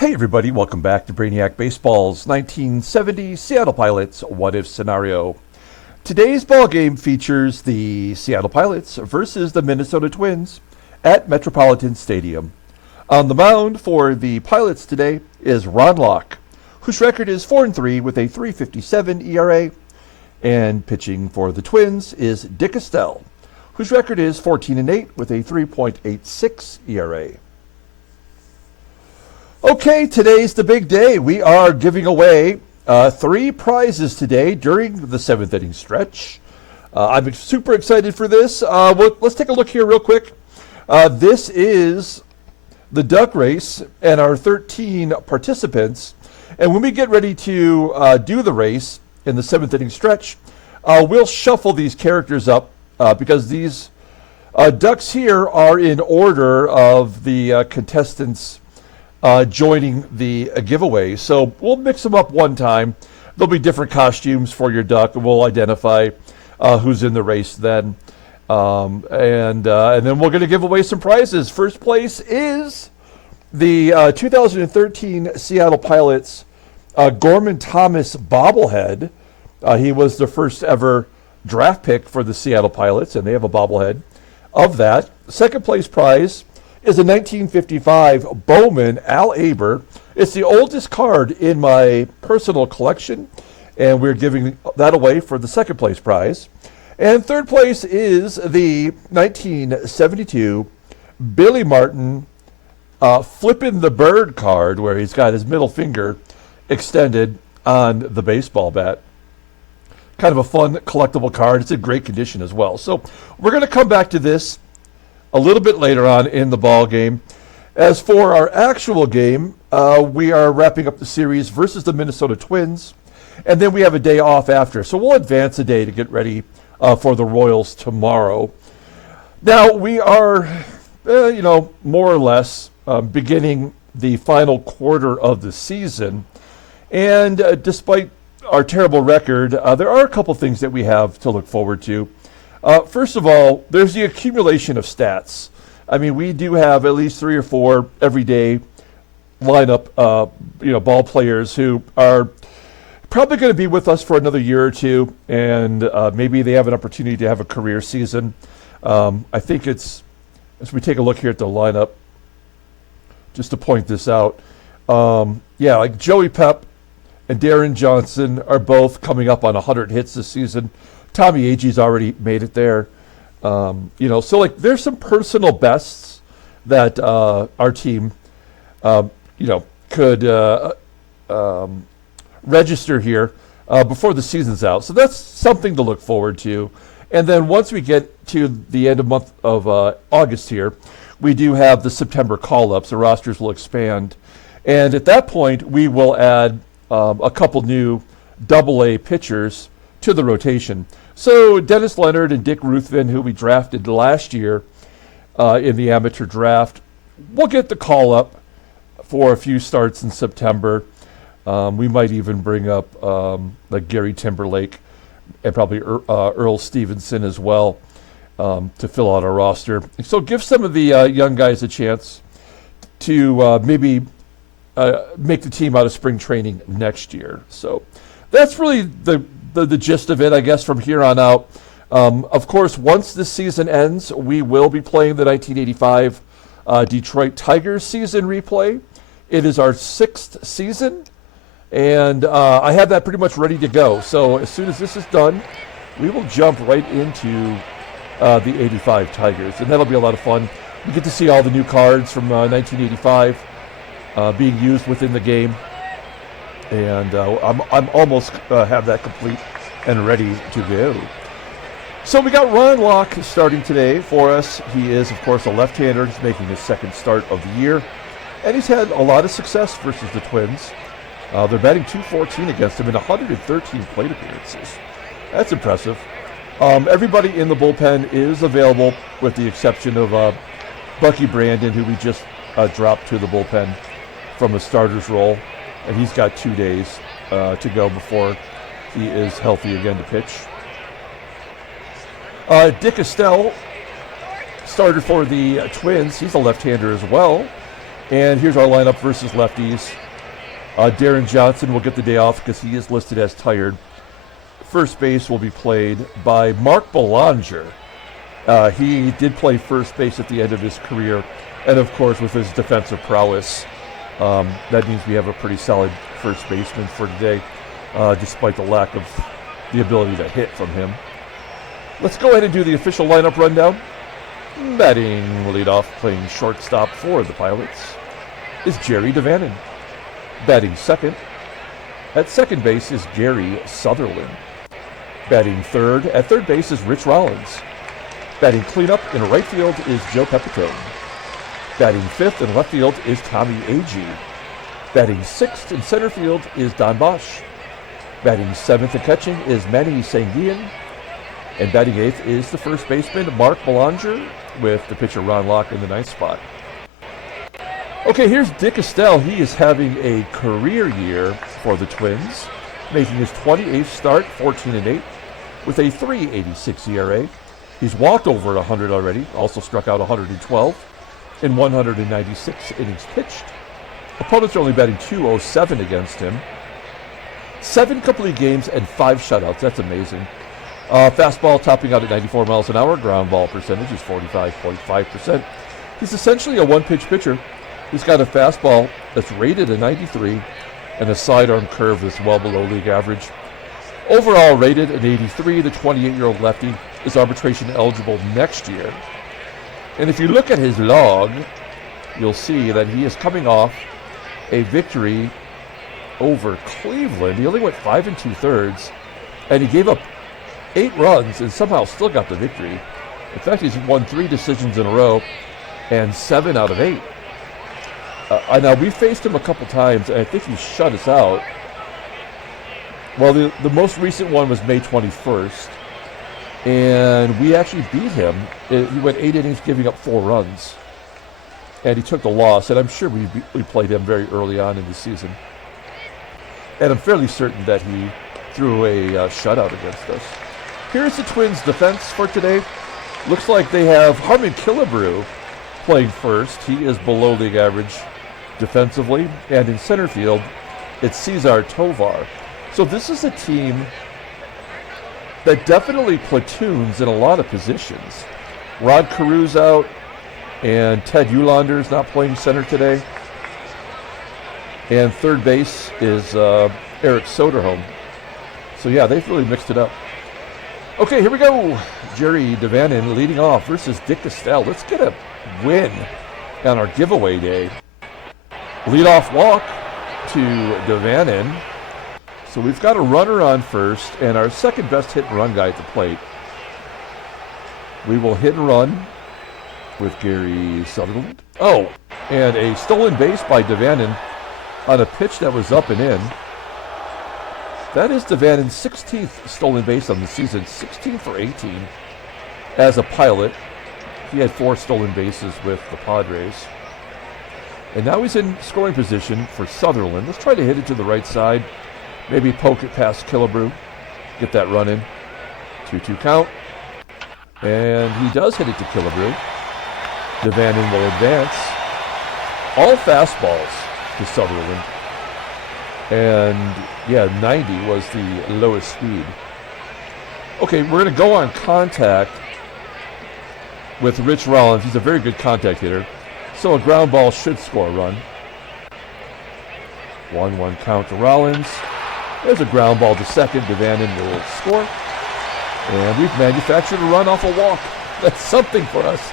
Hey everybody, welcome back to Brainiac Baseball's 1970 Seattle Pilots What If Scenario. Today's ball game features the Seattle Pilots versus the Minnesota Twins at Metropolitan Stadium. On the mound for the Pilots today is Locke, whose record is 4-3 with a 3.57 ERA, and pitching for the Twins is Estelle, whose record is 14-8 with a 3.86 ERA. Okay, today's the big day. We are giving away 3 prizes today during the 7th inning stretch. I'm super excited for this. Let's take a look here real quick. This is the duck race and our 13 participants. And when we get ready to do the race in the 7th inning stretch, we'll shuffle these characters up because these ducks here are in order of the contestants joining the giveaway. So we'll mix them up one time. There'll be different costumes for your duck, and we'll identify who's in the race then. And then we're going to give away some prizes. First place is the 2013 Seattle Pilots Gorman Thomas bobblehead. He was the first ever draft pick for the Seattle Pilots, and they have a bobblehead of that. Second place prize is a 1955 Bowman Al Aber. It's the oldest card in my personal collection, and we're giving that away for the second place prize. And third place is the 1972 Billy Martin Flippin' the Bird card, where he's got his middle finger extended on the baseball bat. Kind of a fun collectible card. It's in great condition as well. So we're going to come back to this a little bit later on in the ball game. As for our actual game, we are wrapping up the series versus the Minnesota Twins, and then we have a day off after. So we'll advance a day to get ready for the Royals tomorrow. Now we are, more or less beginning the final quarter of the season, and despite our terrible record, there are a couple things that we have to look forward to. First of all, there's the accumulation of stats. I mean, we do have at least 3 or 4 everyday lineup, ball players who are probably going to be with us for another year or two, and maybe they have an opportunity to have a career season. I think it's, as we take a look here at the lineup, just to point this out, like Joey Pep and Darren Johnson are both coming up on 100 hits this season. Tommie AGEE's already made it there. So like there's some personal bests that our team, could register here before the season's out. So that's something to look forward to. And then once we get to the end of month of August here, we do have the September call-ups. The rosters will expand. And at that point, we will add a couple new AA pitchers to the rotation. So Dennis Leonard and Dick Ruthven, who we drafted last year in the amateur draft, will get the call up for a few starts in September. We might even bring up like Gary Timberlake and probably Earl Stevenson as well to fill out our roster. So give some of the young guys a chance to maybe make the team out of spring training next year. So that's really the gist of it, I guess, from here on out. Of course, once this season ends, we will be playing the 1985 Detroit Tigers season replay. It is our 6th season, and I have that pretty much ready to go. So as soon as this is done, we will jump right into the 85 Tigers, and that'll be a lot of fun. You get to see all the new cards from 1985 being used within the game. And I'm almost have that complete and ready to go. So we got Locke starting today for us. He is, of course, a left-hander. He's making his 2nd start of the year. And he's had a lot of success versus the Twins. They're batting .214 against him in 113 plate appearances. That's impressive. Everybody in the bullpen is available with the exception of Bucky Brandon, who we just dropped to the bullpen from a starter's role. And he's got 2 days to go before he is healthy again to pitch. Estelle started for the Twins. He's a left-hander as well. And here's our lineup versus lefties. Darren Johnson will get the day off because he is listed as tired. First base will be played by Mark Belanger. He did play first base at the end of his career. And, of course, with his defensive prowess, that means we have a pretty solid first baseman for today, despite the lack of the ability to hit from him. Let's go ahead and do the official lineup rundown. Batting leadoff, playing shortstop for the Pilots, is Jerry DaVANON. Batting second, at second base, is Gary Sutherland. Batting third, at third base, is Rich Rollins. Batting cleanup in right field is Joe Pepitone. Batting fifth in left field is Tommie AGEE. Batting sixth in center field is Don BOSCH. Batting seventh and catching is Manny SANGUILLEN. And batting eighth is the first baseman, Mark Belanger, with the pitcher Ron Locke in the ninth spot. Okay, here's Dick Estelle. He is having a career year for the Twins, making his 28th start, 14-8, with a 3.86 ERA. He's walked over 100 already, also struck out 112 in 196 innings pitched. Opponents are only batting .207 against him. 7 complete games and 5 shutouts. That's amazing. Fastball topping out at 94 miles an hour. Ground ball percentage is 45.5%. He's essentially a one-pitch pitcher. He's got a fastball that's rated a 93 and a sidearm curve that's well below league average. Overall rated an 83, the 28-year-old lefty is arbitration eligible next year. And if you look at his log, you'll see that he is coming off a victory over Cleveland. He only went 5 2/3, and he gave up 8 runs and somehow still got the victory. In fact, he's won 3 decisions in a row and 7 out of 8. Now, we faced him a couple times, and I think he shut us out. Well, the most recent one was May 21st, and we actually beat him. He went 8 innings, giving up 4 runs, and he took the loss, and I'm sure we played him very early on in the season. And I'm fairly certain that he threw a shutout against us. Here's the Twins' defense for today. Looks like they have Harmon KILLEBREW playing first. He is below league average defensively. And in center field, it's Cesar TOVAR. So this is a team that definitely platoons in a lot of positions. Rod Carew's out, and Ted Eulander's not playing center today. And third base is Eric SODERHOLM. So yeah, they've really mixed it up. Okay, here we go. Jerry DaVANON leading off versus Dick Estelle. Let's get a win on our giveaway day. Leadoff walk to DaVANON. So we've got a runner on first and our second best hit and run guy at the plate. We will hit and run with Gary Sutherland. Oh, and a stolen base by DaVANON on a pitch that was up and in. That is DaVANON's 16th stolen base on the season, 16 for 18 as a Pilot. He had 4 stolen bases with the Padres. And now he's in scoring position for Sutherland. Let's try to hit it to the right side. Maybe poke it past KILLEBREW. Get that run in. 2-2 count. And he does hit it to KILLEBREW. DaVANON will advance. All fastballs to Sutherland. And yeah, 90 was the lowest speed. Okay, we're going to go on contact with Rich Rollins. He's a very good contact hitter. So a ground ball should score a run. 1-1 count to Rollins. There's a ground ball to second. DaVANON will score. And we've manufactured a run off a walk. That's something for us.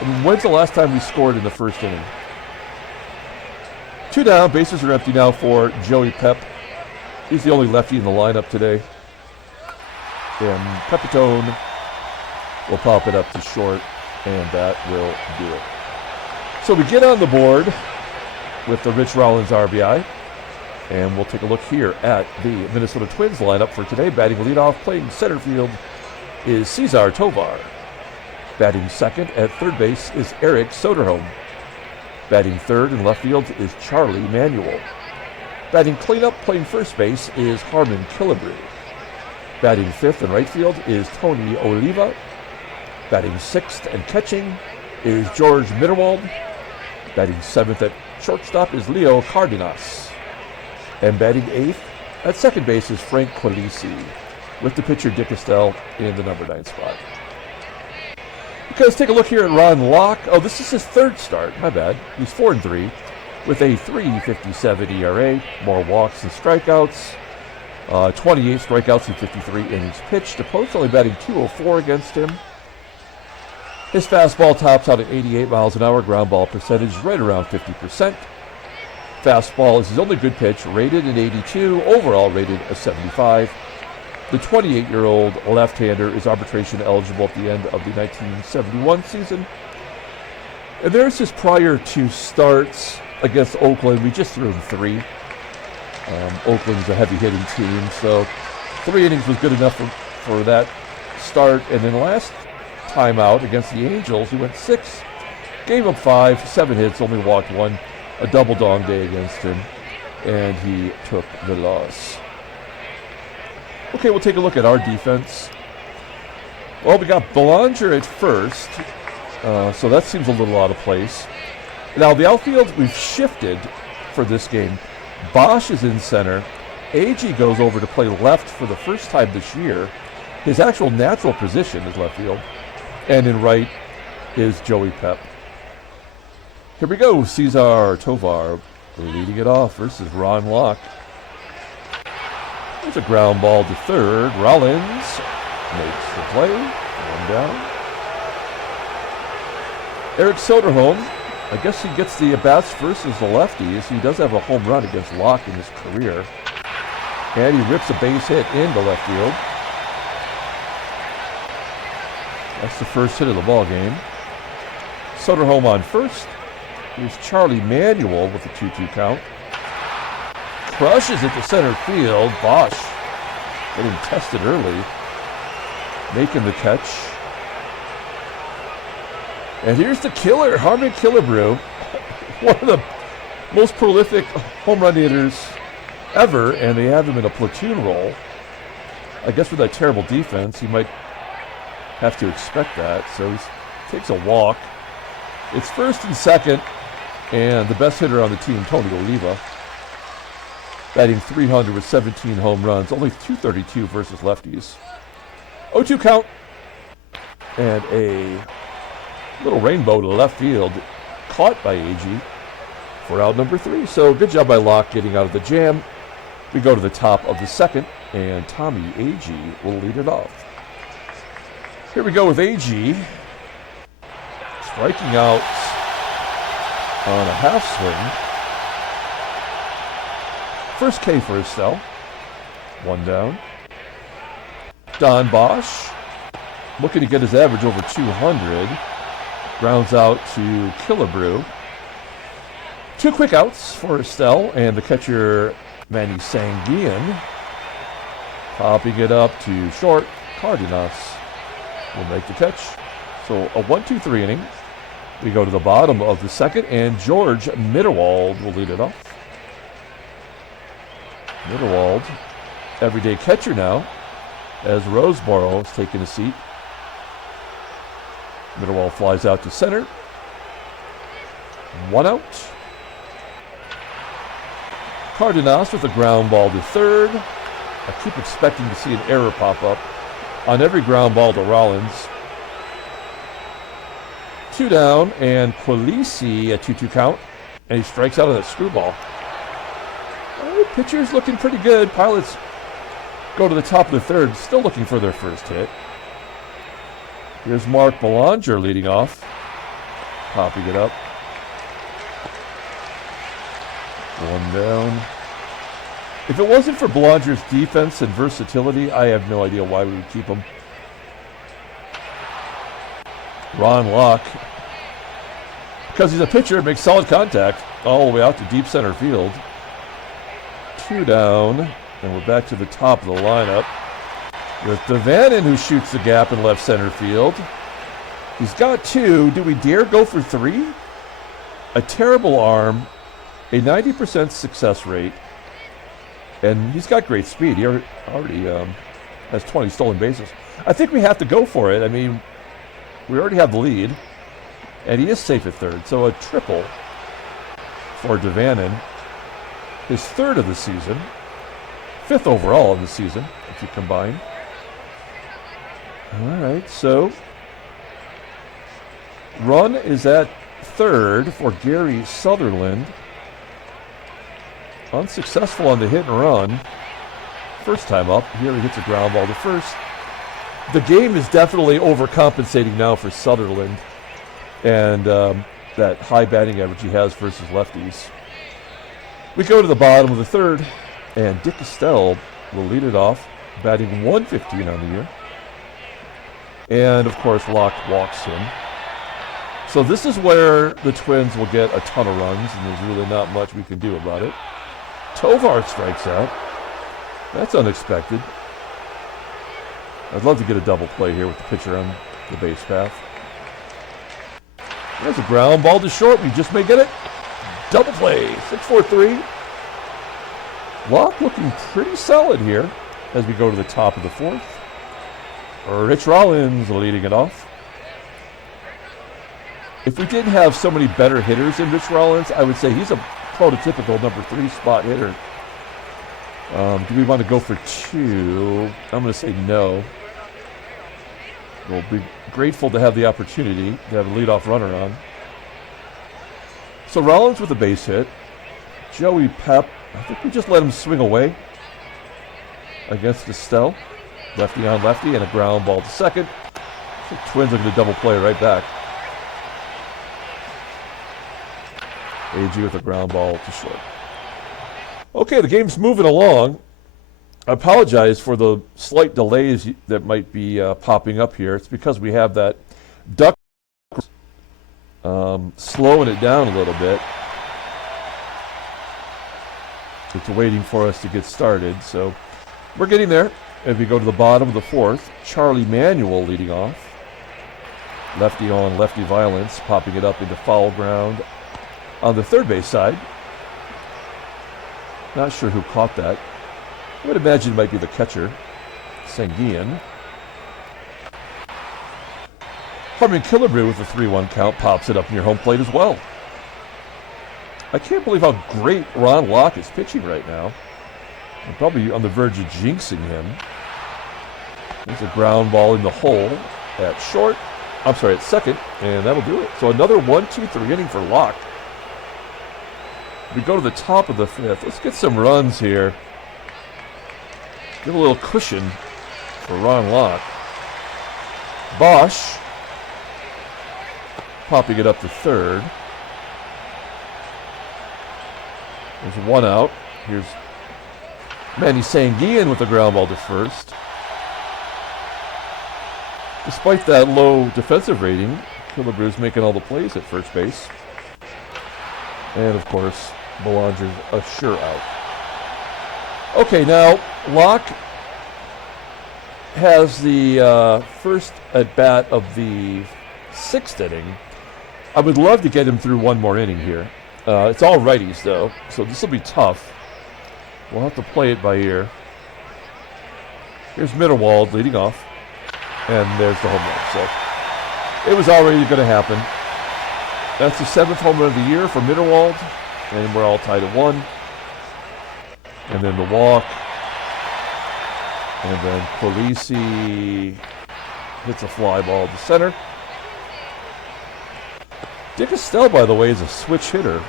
I mean, when's the last time we scored in the first inning? 2 down, bases are empty now for Joey Pep. He's the only lefty in the lineup today. And Pepitone will pop it up to short, and that will do it. So we get on the board with the Rich Rollins RBI, and we'll take a look here at the Minnesota Twins lineup for today. Batting leadoff, playing center field, is Cesar TOVAR. Batting second at third base is Eric SODERHOLM. Batting third in left field is Charlie Manuel. Batting cleanup, playing first base, is Harmon KILLEBREW. Batting fifth in right field is Tony Oliva. Batting sixth and catching is George MITTERWALD. Batting seventh at Shortstop is Leo Cardenas. And batting 8th at second base is Frank QUILICI, with the pitcher Dick Estelle in the number 9 spot. Okay, let's take a look here at Ron Locke. Oh, this is his 3rd start. My bad. He's 4-3 with a 3.57 ERA, more walks than strikeouts. 28 strikeouts in 53 innings pitched. Opponent's only batting .204 against him. His fastball tops out at 88 miles an hour. Ground ball percentage right around 50%. Fastball is his only good pitch, rated an 82, overall rated a 75. The 28-year-old left-hander is arbitration eligible at the end of the 1971 season. And there's his prior 2 starts against Oakland. We just threw him 3. Oakland's a heavy-hitting team, so 3 innings was good enough for that start. And then last time out against the Angels, he went 6, gave up 5, 7 hits, only walked 1, a double dong day against him, and he took the loss. Okay, we'll take a look at our defense. Well, we got Belanger at first, so that seems a little out of place. Now, the outfield, we've shifted for this game. BOSCH is in center. AGEE goes over to play left for the first time this year. His actual natural position is left field. And in right is Joey Pep. Here we go. Cesar TOVAR leading it off versus Ron Locke. There's a ground ball to third. Rollins makes the play. 1 down. Eric Soderholm, I guess he gets the at-bats versus the lefties. He does have a home run against Locke in his career. And he rips a base hit into left field. That's the first hit of the ball game. Soderholm on first. Here's Charlie Manuel with a 2-2 count. Crushes it to center field. BOSCH getting tested early, making the catch. And here's the killer, Harmon KILLEBREW, one of the most prolific home run hitters ever, and they have him in a platoon role. I guess with that terrible defense, he might have to expect that. So he takes a walk. It's first and second, and the best hitter on the team, Tommie Oliva, batting .300 with 17 home runs, only .232 versus lefties. 0-2 count, and a little rainbow to left field, caught by AGEE for out number 3. So good job by Locke getting out of the jam. We go to the top of the second, and Tommie AGEE will lead it off. Here we go with AGEE, striking out on a half swing. First K for Estelle. 1 down. Don BOSCH, looking to get his average over 200. Grounds out to KILLEBREW. 2 quick outs for Estelle, and the catcher, Manny SANGUILLEN, popping it up to short. Cardenas will make the catch. So a 1-2-3 inning. We go to the bottom of the second, and George MITTERWALD will lead it off. MITTERWALD, everyday catcher now, as Roseboro is taking a seat. MITTERWALD flies out to center. 1 out. Cardenas with a ground ball to third. I keep expecting to see an error pop up on every ground ball to Rollins. 2 down, and QUILICI a 2-2 count, and he strikes out on that screwball. Pitcher's looking pretty good. Pilots go to the top of the third, still looking for their first hit. Here's Mark Belanger leading off, popping it up. 1 down. If it wasn't for Belanger's defense and versatility, I have no idea why we would keep him. Ron Locke, because he's a pitcher, makes solid contact all the way out to deep center field. 2 down, and we're back to the top of the lineup with DaVANON, who shoots the gap in left center field. He's got 2. Do we dare go for 3? A terrible arm, a 90% success rate, and he's got great speed. He already has 20 stolen bases. I think we have to go for it. I mean, we already have the lead, and he is safe at third, so a triple for DaVANON. His third of the season. Fifth overall in the season, if you combine. All right, so run is at third for Gary Sutherland. Unsuccessful on the hit and run. First time up. Here he hits a ground ball to first. The game is definitely overcompensating now for Sutherland and that high batting average he has versus lefties. We go to the bottom of the third, and Dick Estelle will lead it off, batting 115 on the year. And, of course, Locke walks him. So this is where the Twins will get a ton of runs, and there's really not much we can do about it. TOVAR strikes out. That's unexpected. I'd love to get a double play here with the pitcher on the base path. There's a ground ball to short. We just may get it. Double play. 6-4-3. Locke looking pretty solid here as we go to the top of the fourth. Rich Rollins leading it off. If we didn't have so many better hitters in Rich Rollins, I would say he's a prototypical number 3 spot hitter. Do we want to go for 2? I'm going to say no. We'll be grateful to have the opportunity to have a leadoff runner on. So Rollins with a base hit. Joey Pep, I think we just let him swing away against Estelle. Lefty on lefty and a ground ball to second. The Twins are going to double play right back. AGEE with a ground ball to short. Okay, the game's moving along. I apologize for the slight delays that might be popping up here. It's because we have that duck slowing it down a little bit. It's waiting for us to get started, so we're getting there. As we go to the bottom of the fourth, Charlie Manuel leading off. Lefty on lefty violence, popping it up into foul ground on the third base side. Not sure who caught that. I would imagine it might be the catcher, SANGUILLEN. Harmon KILLEBREW with a 3-1 count pops it up near home plate as well. I can't believe how great Ron Locke is pitching right now. I'm probably on the verge of jinxing him. There's a ground ball in the hole at short. I'm sorry, at second, and that'll do it. So another 1-2-3 inning for Locke. We go to the top of the fifth. Let's get some runs here. Give a little cushion for Ron Locke. BOSCH popping it up to third. There's one out. Here's Manny SANGUILLEN with a ground ball to first. Despite that low defensive rating, KILLEBREW's making all the plays at first base. And of course, Belanger's a sure out. Okay, now Locke has the first at bat of the 6th inning. I would love to get him through one more inning here. It's all righties though, so this will be tough. We'll have to play it by ear. Here's MITTERWALD leading off, and there's the home run. So it was already going to happen. That's the 7th home run of the year for MITTERWALD, and we're all tied at 1. And then the walk, and then QUILICI hits a fly ball to center. Dick Estelle, by the way, is a switch hitter.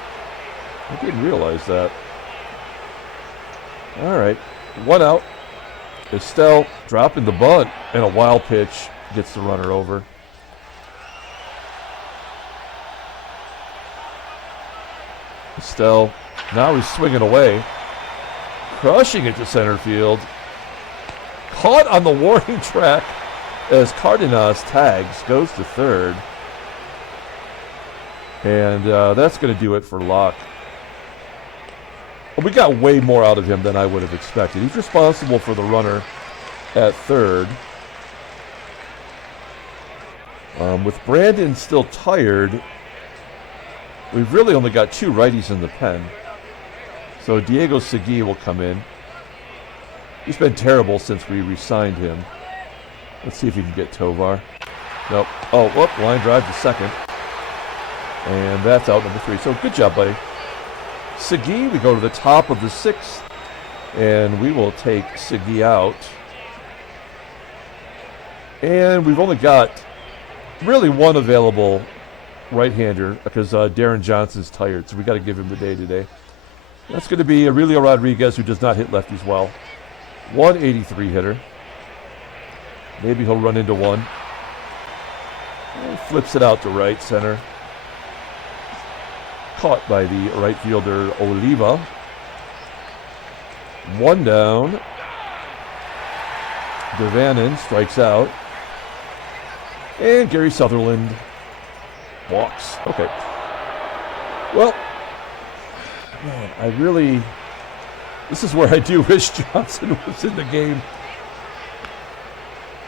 I didn't realize that. All right, one out. Estelle dropping the bunt, and a wild pitch gets the runner over. Estelle, now he's swinging away, crushing it to center field. Caught on the warning track as CARDENAS tags, goes to third. And that's going to do it for Locke. We got way more out of him than I would have expected. He's responsible for the runner at third. With Brandon still tired, we've really only got 2 righties in the pen. So Diego Segui will come in. He's been terrible since we re-signed him. Let's see if he can get TOVAR. Nope. Oh, whoop, line drive to second. And that's out number 3. So good job, buddy. SANGUILLEN. We go to the top of the 6th, and we will take SANGUILLEN out. And we've only got really one available right-hander because Darren Johnson's tired, so we got to give him the day today. That's going to be Aurelio Rodriguez, who does not hit lefties well. 183 hitter. Maybe he'll run into one. And flips it out to right center. Caught by the right fielder Oliva. 1 down. DaVANON strikes out. And Gary Sutherland walks. Okay. Well, man, I really... This is where I do wish Johnson was in the game.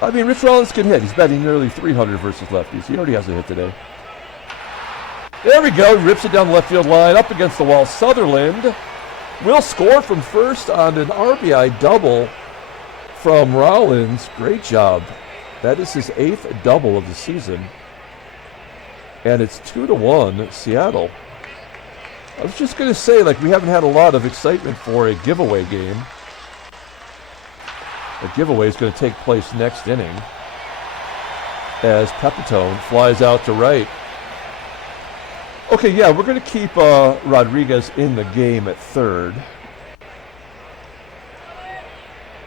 I mean, Rich Rollins can hit. He's batting nearly 300 versus lefties. He already has a hit today. There we go. He rips it down the left field line, up against the wall. Sutherland will score from first on an RBI double from Rollins. Great job. That is his 8th double of the season. And it's 2-1 Seattle. I was just going to say, like, we haven't had a lot of excitement for a giveaway game. The giveaway is going to take place next inning as PEPITONE flies out to right. Okay, yeah, we're going to keep Rodriguez in the game at third.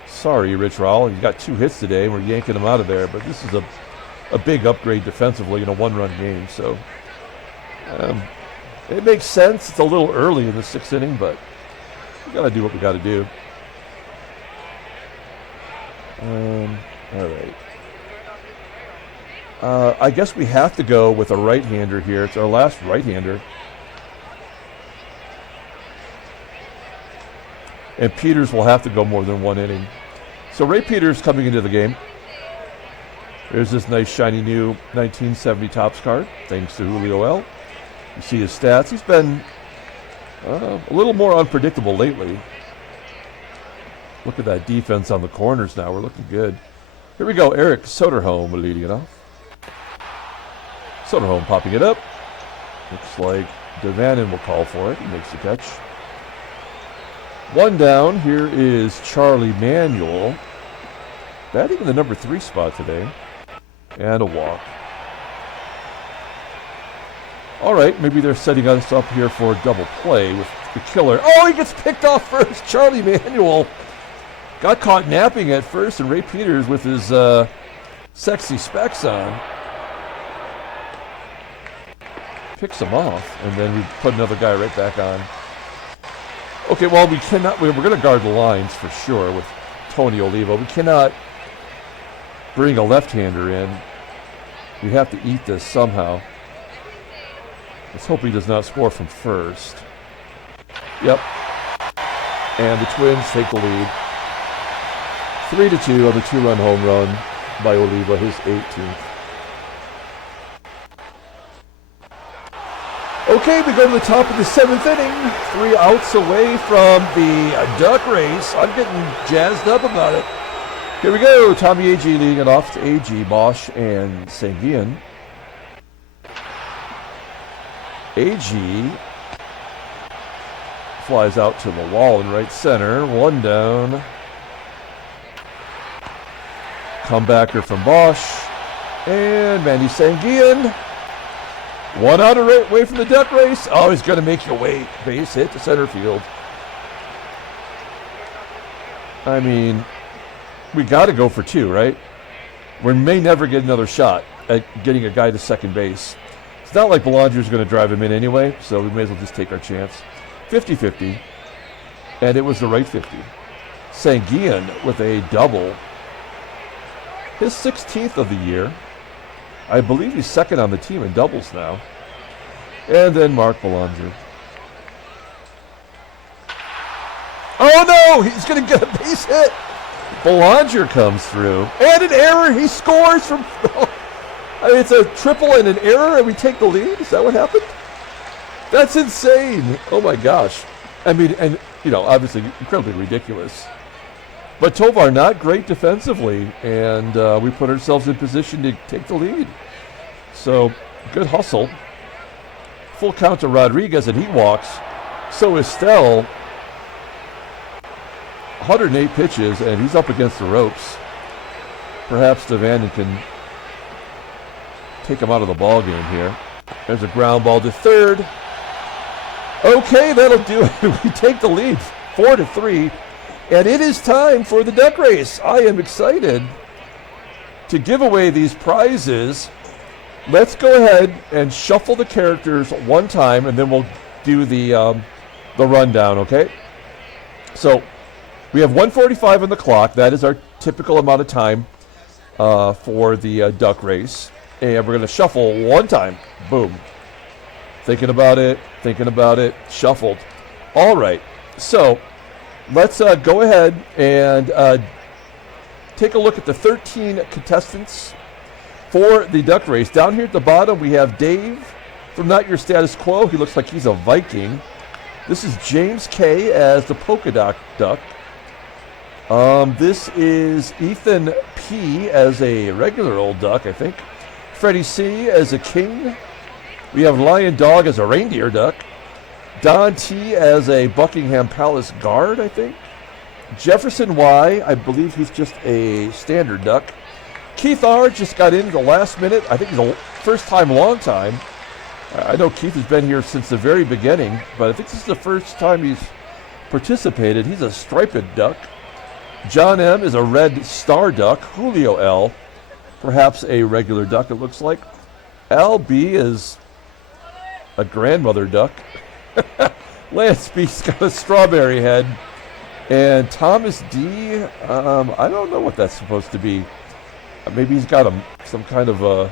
Sorry, Rich Rollins, you got 2 hits today, and we're yanking him out of there, but this is a big upgrade defensively in a 1-run game, so it makes sense. It's a little early in the 6th inning, but we got to do what we got to do. All right. I guess we have to go with a right-hander here. It's our last right-hander. And Peters will have to go more than 1 inning. So Ray Peters coming into the game. There's this nice shiny new 1970 Topps card, thanks to Julio L. You see his stats. He's been a little more unpredictable lately. Look at that defense on the corners now. We're looking good. Here we go. Eric Soderholm leading it off. Soderholm popping it up. Looks like DaVANON will call for it. He makes the catch. 1 down. Here is Charlie Manuel. Batting in the number 3 spot today. And a walk. All right, maybe they're setting us up here for a double play with the killer. Oh, he gets picked off first. Charlie Manuel got caught napping at first, and Ray Peters with his sexy specs on picks him off, and then we put another guy right back on. Okay, well, we cannot. We're going to guard the lines for sure with Tony Oliva. We cannot bring a left-hander in. We have to eat this somehow. Let's hope he does not score from first. Yep. And the Twins take the lead. 3-2 on the 2-run home run by Oliva, his 18th. Okay, we go to the top of the 7th inning. 3 outs away from the duck race. I'm getting jazzed up about it. Here we go. Tommie AGEE leading it off to AGEE, BOSCH, and SANGUILLEN. AGEE flies out to the wall in right center. 1 down. Comebacker from BOSCH. And Manny SANGUILLEN. 1 out away from the duck race. Oh, he's going to make you wait. Base hit to center field. I mean, we got to go for 2, right? We may never get another shot at getting a guy to second base. It's not like Belanger's going to drive him in anyway, so we may as well just take our chance. 50-50. And it was the right 50. SANGUILLEN with a double. His 16th of the year. I believe he's second on the team in doubles now. And then Mark Belanger. Oh no! He's going to get a base hit! Belanger comes through. And an error! He scores from... I mean, it's a triple and an error and we take the lead? Is that what happened? That's insane! Oh my gosh. I mean, and, you know, obviously incredibly ridiculous. But TOVAR not great defensively, and we put ourselves in position to take the lead. So, good hustle. Full count to Rodriguez, and he walks. So Estelle, 108 pitches, and he's up against the ropes. Perhaps DaVANON can take him out of the ball game here. There's a ground ball to third. Okay, that'll do it. We take the lead, 4-3, and it is time for the duck race. I am excited to give away these prizes. Let's go ahead and shuffle the characters one time, and then we'll do the rundown, okay? So we have 1:45 on the clock. That is our typical amount of time for the duck race. And we're going to shuffle one time. Boom. Thinking about it, shuffled. All right. So let's go ahead and take a look at the 13 contestants for the duck race. Down here at the bottom, we have Dave from Not Your Status Quo. He looks like he's a Viking. This is James K. as the polka dot duck. This is Ethan P. as a regular old duck, I think. Freddie C. as a king. We have Lion Dog as a reindeer duck. Don T. as a Buckingham Palace guard, I think. Jefferson Y. I believe he's just a standard duck. Keith R. just got in the last minute. I think he's a first time, long time. I know Keith has been here since the very beginning, but I think this is the first time he's participated. He's a striped duck. John M. is a red star duck. Julio L. perhaps a regular duck, it looks like. Al B. is a grandmother duck. Lance B.'s got a strawberry head. And Thomas D., I don't know what that's supposed to be. Maybe he's got some kind of a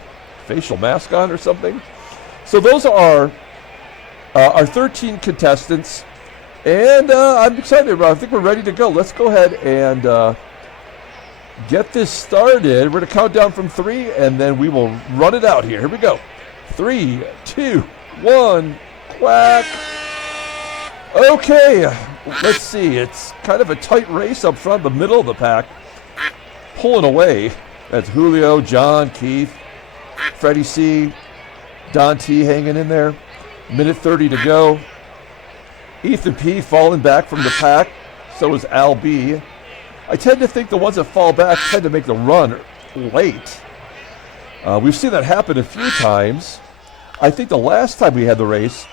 facial mask on or something. So those are our 13 contestants. And I'm excited about it. I think we're ready to go. Let's go ahead and get this started. We're going to count down from 3, and then we will run it out here. Here we go. 3, 2, 1, quack. Okay, let's see. It's kind of a tight race up front, the middle of the pack. Pulling away. That's Julio, John, Keith, Freddie C., Don T. hanging in there. Minute 30 to go. Ethan P. falling back from the pack. So is Al B. I tend to think the ones that fall back tend to make the run late. We've seen that happen a few times. I think the last time we had the race,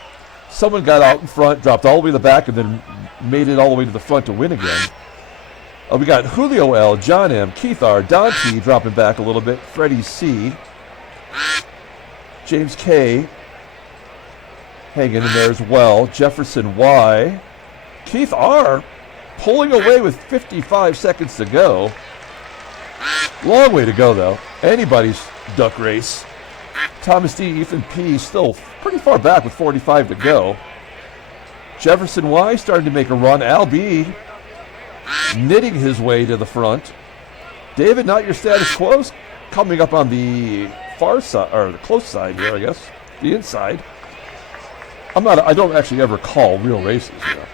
someone got out in front, dropped all the way to the back, and then made it all the way to the front to win again. We got Julio L., John M., Keith R., Don T. dropping back a little bit, Freddie C., James K. hanging in there as well, Jefferson Y., Keith R. pulling away with 55 seconds to go. Long way to go, though. Anybody's duck race. Thomas D., Ethan P. still pretty far back with 45 to go. Jefferson Y. starting to make a run. Al B. knitting his way to the front. David, Not Your Status Quo, coming up on the far side, or the close side here, I guess. The inside. I don't actually ever call real races here.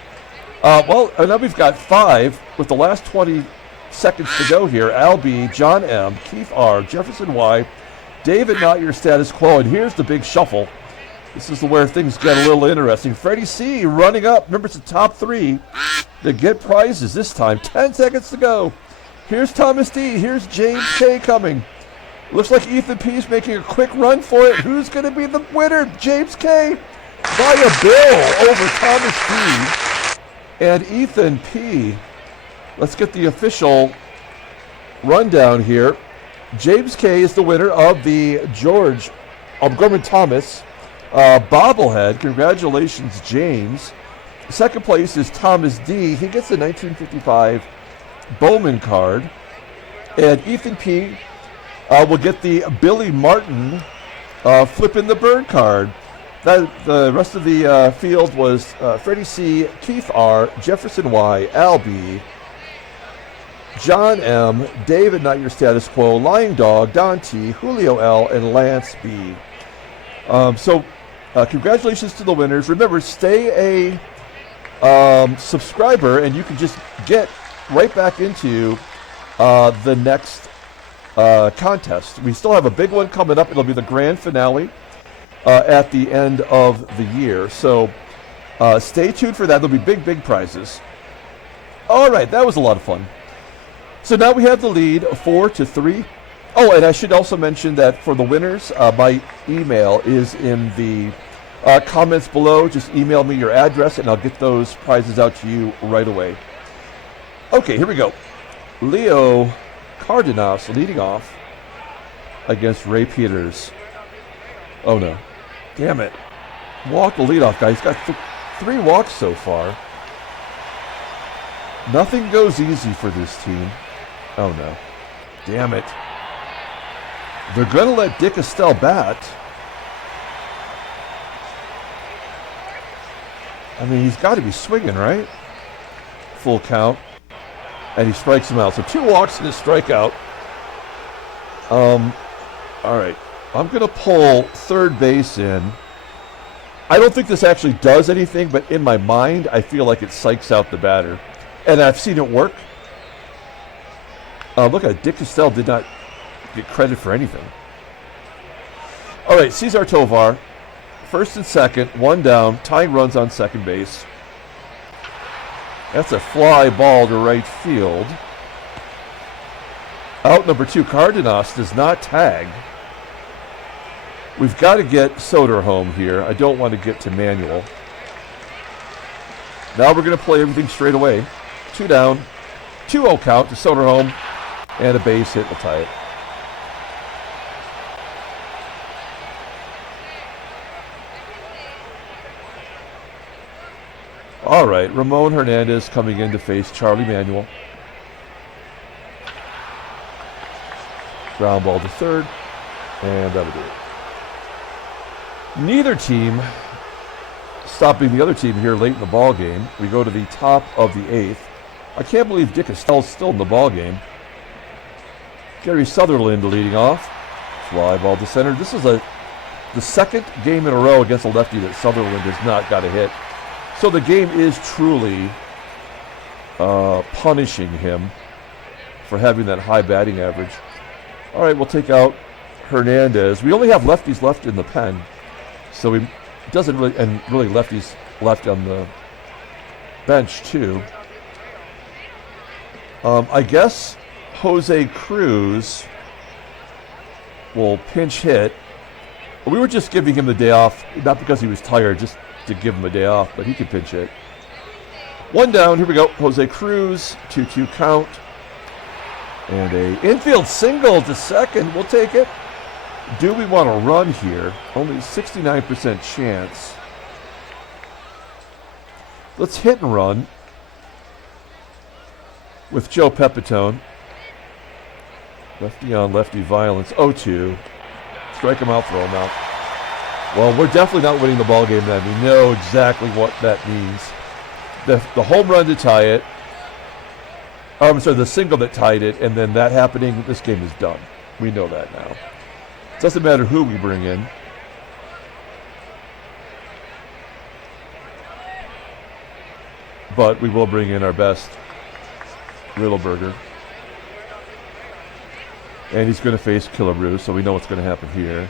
Well, now we've got 5 with the last 20 seconds to go here. Al B., John M., Keith R., Jefferson Y., David, Not Your Status Quo, and here's the big shuffle. This is where things get a little interesting. Freddie C. running up. Remember, it's the top 3 that get prizes this time. 10 seconds to go. Here's Thomas D. Here's James K. coming. Looks like Ethan P. is making a quick run for it. Who's going to be the winner? James K. by a bill over Thomas D. and Ethan P. Let's get the official rundown here. James K. is the winner of the George Gorman Thomas bobblehead. Congratulations, James. Second place is Thomas D. He gets the 1955 Bowman card. And Ethan P. will get the Billy Martin Flippin' the Bird card. The rest of the field was Freddie C., Keith R., Jefferson Y., Al B., John M., David, Not Your Status Quo, Lying Dog, Don T., Julio L., and Lance B. Congratulations to the winners. Remember, stay a subscriber, and you can just get right back into the next contest. We still have a big one coming up. It'll be the grand finale at the end of the year. So Stay tuned for that. There'll be big prizes. All right, that was a lot of fun. So now we have the lead, 4-3. Oh, and I should also mention that for the winners, my email is in the comments below. Just email me your address, and I'll get those prizes out to you right away. Okay, here we go. Leo Cardenas leading off against Ray Peters. Oh, no. Damn it. Walk the leadoff guy. He's got 3 walks so far. Nothing goes easy for this team. Oh, no. Damn it. They're going to let Dick Estelle bat. I mean, he's got to be swinging, right? Full count. And he strikes him out. So 2 walks and a strikeout. All right. I'm going to pull third base in. I don't think this actually does anything, but in my mind, I feel like it psychs out the batter. And I've seen it work. Look at it. Dick Estelle did not get credit for anything. All right, Cesar Tovar, first and second, 1 down, tying runs on second base. That's a fly ball to right field. Out number 2, Cardenas does not tag. We've got to get SODERHOLM here. I don't want to get to Manuel. Now we're going to play everything straight away. 2 down, 2-0 count to SODERHOLM, and a base hit will tie it. All right, Ramon Hernandez coming in to face Charlie Manuel. Ground ball to third, and that'll do it. Neither team stopping the other team here late in the ball game. We go to the top of the 8th. I can't believe Dick Estelle's still in the ball game. Gary Sutherland leading off. Fly ball to center. This is the second game in a row against a lefty that Sutherland has not got a hit. So the game is truly punishing him for having that high batting average. All right, we'll take out Hernandez. We only have lefties left in the pen, so he doesn't really, and really lefties left on the bench too. I guess Jose Cruz will pinch hit. We were just giving him the day off, not because he was tired, just to give him a day off, but he could pinch hit. 1 down, here we go. Jose Cruz, 2-2 count. And a infield single to second. We'll take it. Do we want to run here? Only 69% chance. Let's hit and run with Joe Pepitone. Lefty on lefty violence. 0-2. Strike him out, throw him out. Well, we're definitely not winning the ball game then. We know exactly what that means. The home run to tie it. I'm sorry, the single that tied it, and then that happening, this game is done. We know that now. It doesn't matter who we bring in. But we will bring in our best, Riddleberger. And he's going to face KILLEBREW, so we know what's going to happen here.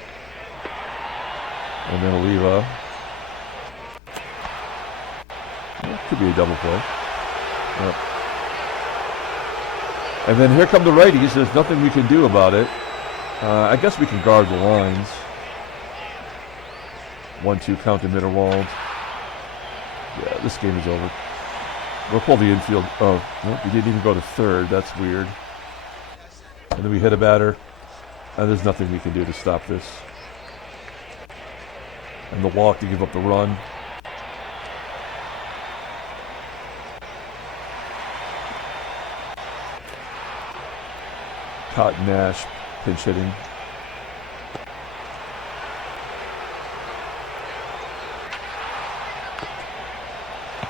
And then OLIVA. Could be a double play. Yep. And then here come the righties. There's nothing we can do about it. I guess we can guard the lines. 1-2 count to MITTERWALD. Yeah, this game is over. We'll pull the infield. Oh, no, we didn't even go to third. That's weird. And then we hit a batter. And there's nothing we can do to stop this. And the walk to give up the run. Cotton Nash pinch hitting.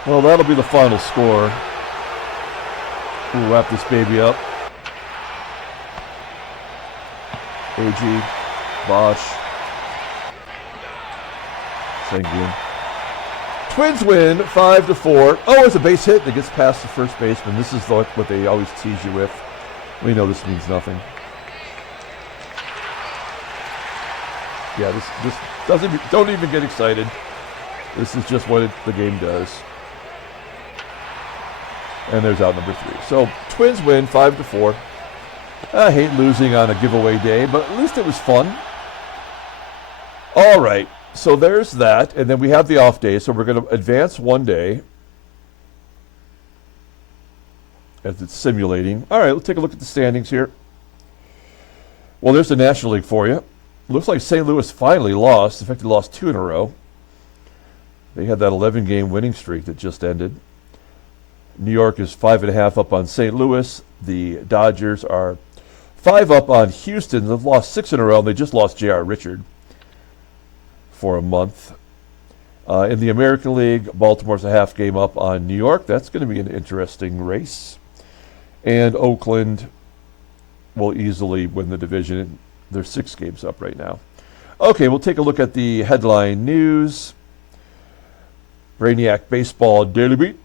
Well, that'll be the final score. We'll wrap this baby up. AGEE, BOSCH, SANGUILLEN. Twins win 5-4. Oh, it's a base hit that gets past the first baseman. This is what they always tease you with. We know this means nothing. Yeah, this doesn't. Don't even get excited. This is just what the game does. And there's out number 3. So Twins win 5-4. I hate losing on a giveaway day, but at least it was fun. All right, so there's that, and then we have the off day, so we're going to advance one day as it's simulating. All right, let's take a look at the standings here. Well, there's the National League for you. Looks like St. Louis finally lost. In fact, they lost 2 in a row. They had that 11-game winning streak that just ended. New York is 5.5 up on St. Louis. The Dodgers are 5 up on Houston. They've lost 6 in a row, and they just lost J.R. Richard for a month. In the American League, Baltimore's a half game up on New York. That's going to be an interesting race. And Oakland will easily win the division. They're 6 games up right now. Okay, we'll take a look at the headline news. Brainiac Baseball Daily Beat.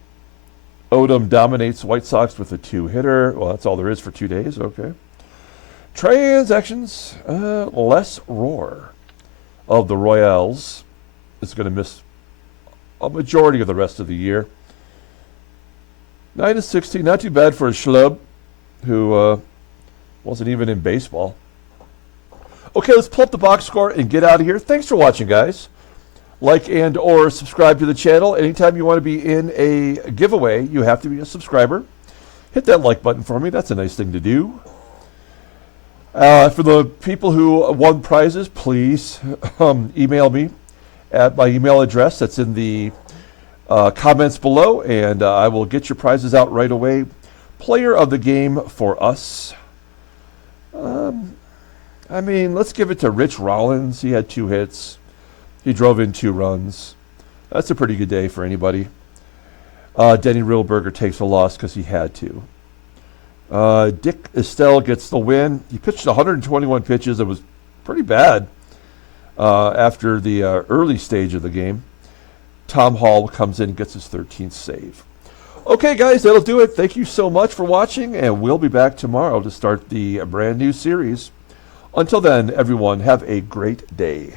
Odom dominates White Sox with a 2-hitter. Well, that's all there is for 2 days. Okay. Transactions. Les Roar of the Royals is going to miss a majority of the rest of the year. 9-16, not too bad for a schlub who wasn't even in baseball. Okay, let's pull up the box score and get out of here. Thanks for watching, guys. Like and or subscribe to the channel. Anytime you want to be in a giveaway, you have to be a subscriber. Hit that like button for me. That's a nice thing to do. For the people who won prizes, please email me at my email address that's in the comments below, and I will get your prizes out right away. Player of the game for us. I mean, let's give it to Rich Rollins. He had 2 hits. He drove in 2 runs. That's a pretty good day for anybody. Denny Rillberger takes a loss because he had to. Dick Estelle gets the win. He pitched 121 pitches. It was pretty bad after the early stage of the game. Tom Hall comes in and gets his 13th save. Okay, guys, that'll do it. Thank you so much for watching, and we'll be back tomorrow to start the brand new series. Until then, everyone, have a great day.